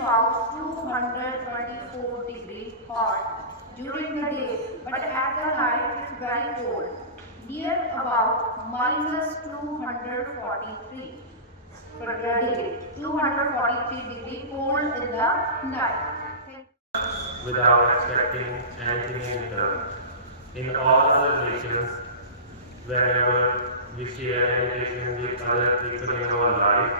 about 224 degrees hot during the day, but at the night it's very cold, near about minus 243 degree cold in the night. Without expecting anything in return. In all other relations, whenever we share any relation with other people in our life,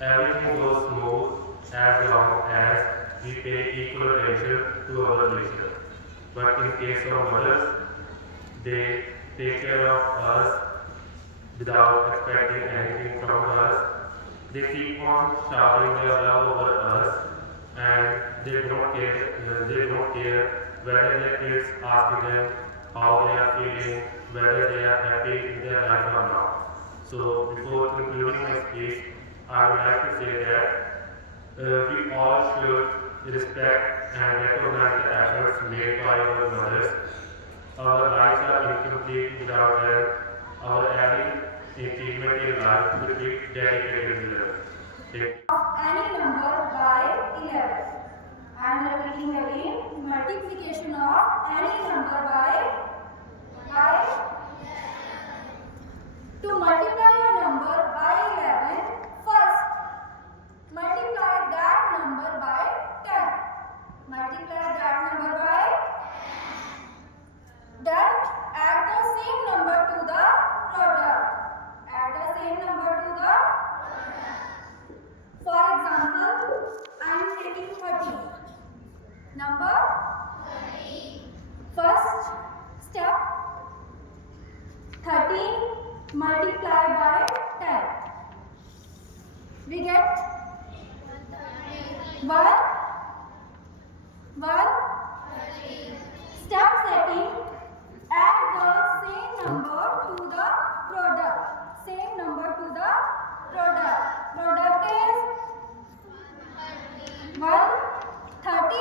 everything goes smooth as long as we pay equal attention to our relation. But in case of mothers, they take care of us without expecting anything from us. They keep on showering their love over us, and they don't care whether their kids ask them how they are feeling, whether they are happy in their life or not. So before concluding my speech, I would like to say that we all should respect and recognize the efforts made by our mothers. Our lives are incomplete without them. Our every achievement in life should be dedicated to them. Any number by 11. I am repeating again. Multiplication of any number by to multiply a number by 11, first multiply that number by 10. Multiply that number by 10. Then add the same number to the product. Add the same number to the product. For example, I am taking 30. Number 30. First step, 13 multiplied by 10. We get 1. Step second, add the same number to the product. Same number to the product. Product is 130.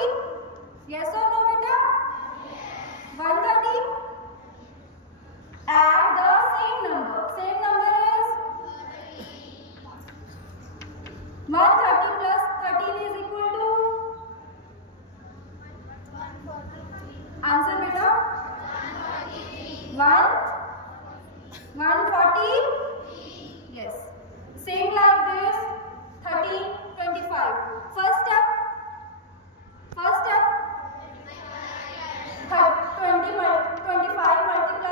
Yes or no, beta? 130. Add the same number. Same number is 130 plus 13 is equal to answer, beta. 140. Yes. Same like this. 13, 25. First step. 25 multiplied